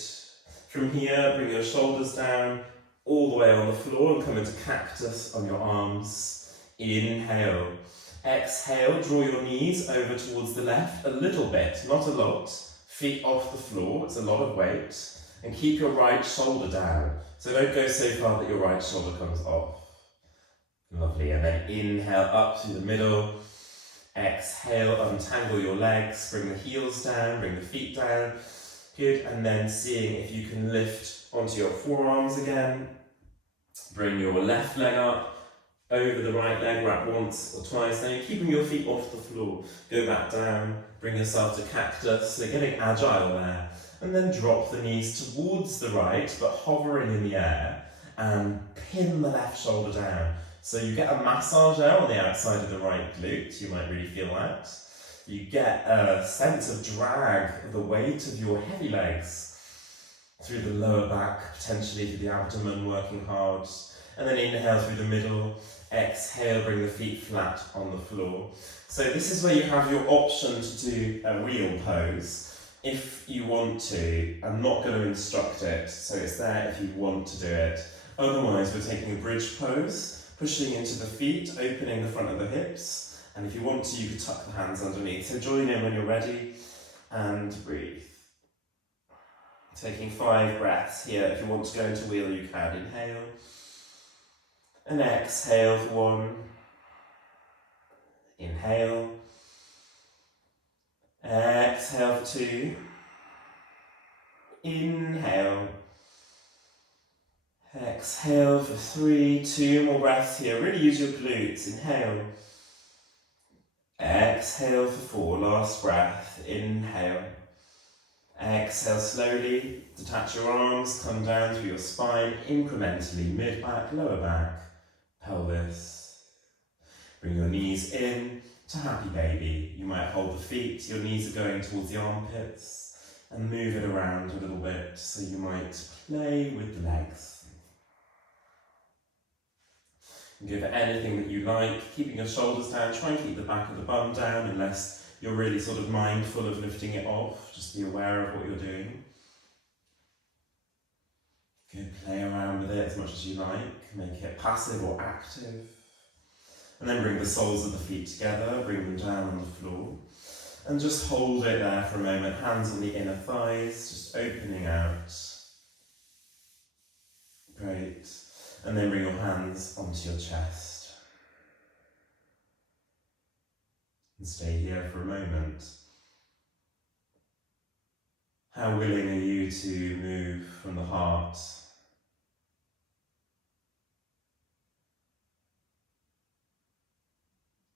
From here, bring your shoulders down, all the way on the floor and come into cactus on your arms. Inhale. Exhale, draw your knees over towards the left a little bit, not a lot. Feet off the floor, it's a lot of weight. And keep your right shoulder down. So don't go so far that your right shoulder comes off. Lovely, and then inhale up through the middle. Exhale, untangle your legs, bring the heels down, bring the feet down. Good, and then seeing if you can lift onto your forearms again. Bring your left leg up, over the right leg, wrap once or twice. Now you're keeping your feet off the floor. Go back down, bring yourself to cactus. So getting agile there. And then drop the knees towards the right, but hovering in the air. And pin the left shoulder down. So you get a massage there on the outside of the right glute. You might really feel that. You get a sense of drag of the weight of your heavy legs through the lower back, potentially through the abdomen, working hard. And then inhale through the middle. Exhale, bring the feet flat on the floor. So this is where you have your option to do a wheel pose if you want to. I'm not going to instruct it, so it's there if you want to do it. Otherwise, we're taking a bridge pose, pushing into the feet, opening the front of the hips. And if you want to, you can tuck the hands underneath. So join in when you're ready and breathe. Taking 5 breaths here. If you want to go into wheel, you can. Inhale. And exhale for 1. Inhale. Exhale for 2. Inhale. Exhale for 3. 2 more breaths here. Really use your glutes. Inhale. Exhale for 4. Last breath. Inhale. Exhale slowly. Detach your arms. Come down through your spine incrementally. Mid-back, lower back. Pelvis. Bring your knees in to happy baby. You might hold the feet, your knees are going towards the armpits, and move it around a little bit, so you might play with the legs. You can go for anything that you like, keeping your shoulders down. Try and keep the back of the bum down unless you're really sort of mindful of lifting it off. Just be aware of what you're doing. Good, play around with it as much as you like. Make it passive or active. And then bring the soles of the feet together, bring them down on the floor. And just hold it there for a moment, hands on the inner thighs, just opening out. Great. And then bring your hands onto your chest. And stay here for a moment. How willing are you to move from the heart?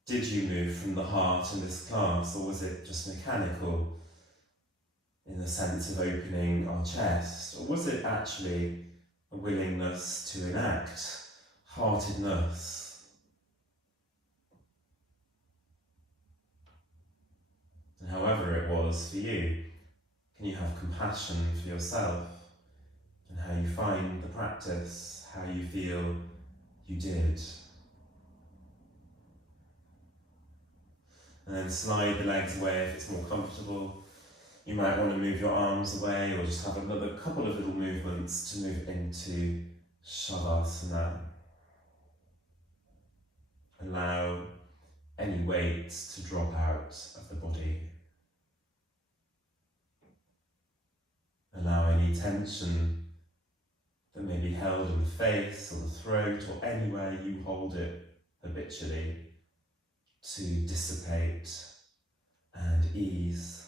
Did you move from the heart in this class, or was it just mechanical in the sense of opening our chest? Or was it actually a willingness to enact heartedness? And however it was for you, can you have compassion for yourself and how you find the practice, how you feel you did? And then slide the legs away if it's more comfortable. You might want to move your arms away or just have another couple of little movements to move into Shavasana. Allow any weight to drop out of the body. Allow any tension that may be held in the face or the throat or anywhere you hold it habitually to dissipate and ease.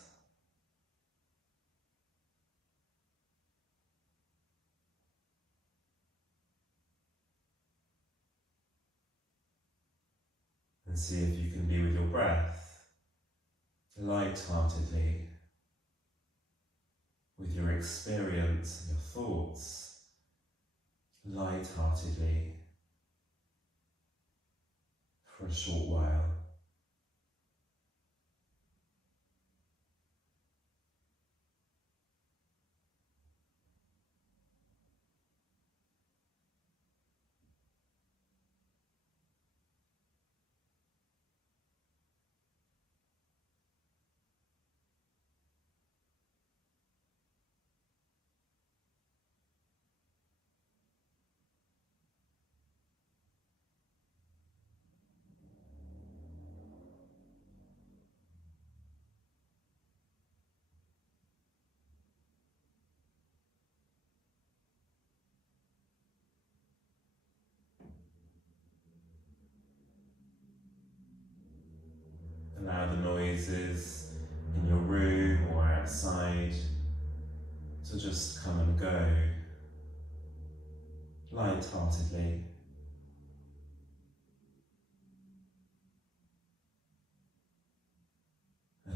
And see if you can be with your breath, light-heartedly, with your experience and your thoughts, light-heartedly, for a short while. Allow the noises in your room or outside to just come and go light-heartedly.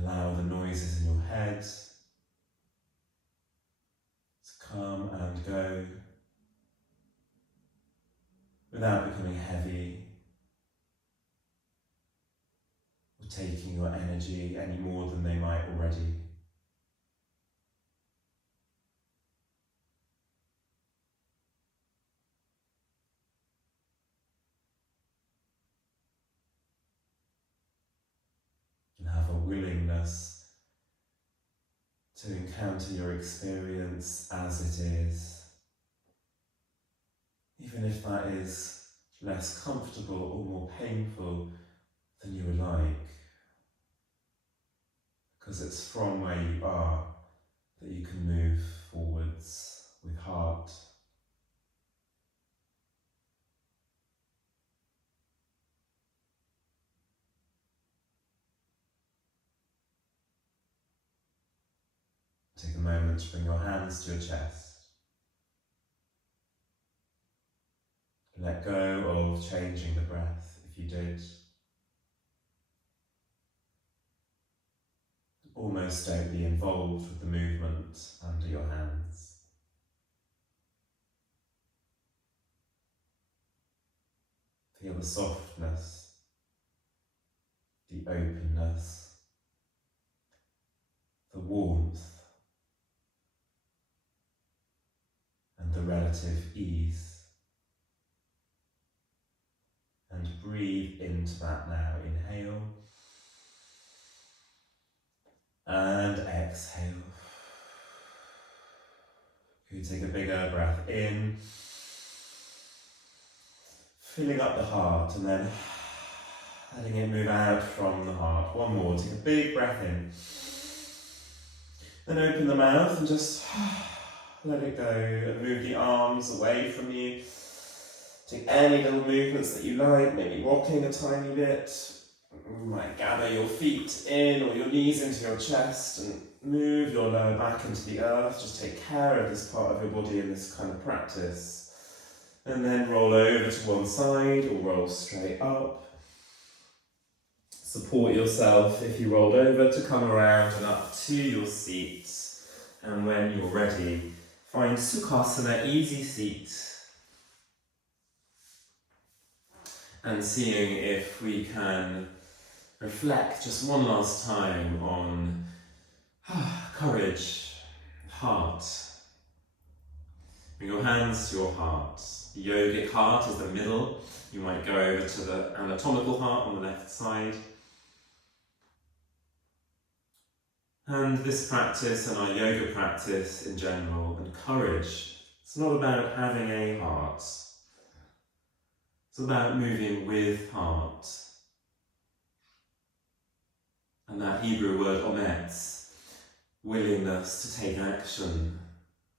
Allow the noises in your head to come and go without becoming heavy or taking your energy any more than they might already. And have a willingness to encounter your experience as it is, even if that is less comfortable or more painful than you would like, because it's from where you are that you can move forwards with heart. Take a moment to bring your hands to your chest. Let go of changing the breath if you did. Almost don't be involved with the movement under your hands. Feel the softness, the openness, the warmth, and the relative ease. And breathe into that now. Inhale and exhale. You take a bigger breath in, filling up the heart, and then letting it move out from the heart. One more. Take a big breath in. Then open the mouth and just let it go and move the arms away from you. Take any little movements that you like, maybe rocking a tiny bit. You might gather your feet in or your knees into your chest and move your lower back into the earth. Just take care of this part of your body in this kind of practice. And then roll over to one side or roll straight up. Support yourself if you rolled over to come around and up to your seat. And when you're ready, find Sukhasana, easy seat. And seeing if we can reflect just one last time on courage, heart. Bring your hands to your heart. The yogic heart is the middle. You might go over to the anatomical heart on the left side. And this practice and our yoga practice in general, and courage, it's not about having a heart. It's about moving with heart. And that Hebrew word ometz, willingness to take action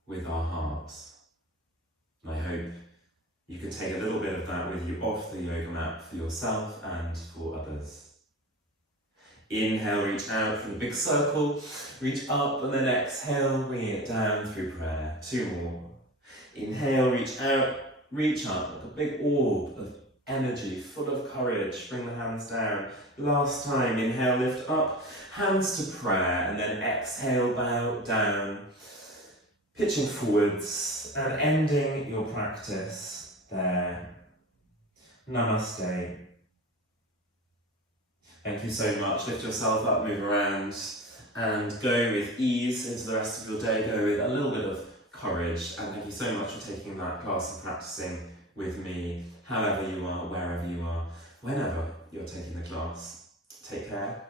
with our heart. And I hope you can take a little bit of that with you off the yoga mat for yourself and for others. Inhale, reach out from the big circle, reach up, and then exhale, bringing it down through prayer. Two more. Inhale, reach out, reach up, like a big orb of energy, full of courage. Bring the hands down. Last time, inhale, lift up, hands to prayer, and then exhale, bow down, pitching forwards, and ending your practice there. Namaste. Thank you so much. Lift yourself up, move around, and go with ease into the rest of your day. Go with a little bit of courage, and thank you so much for taking that class and practicing with me, however you are, wherever you are, whenever you're taking the class. Take care.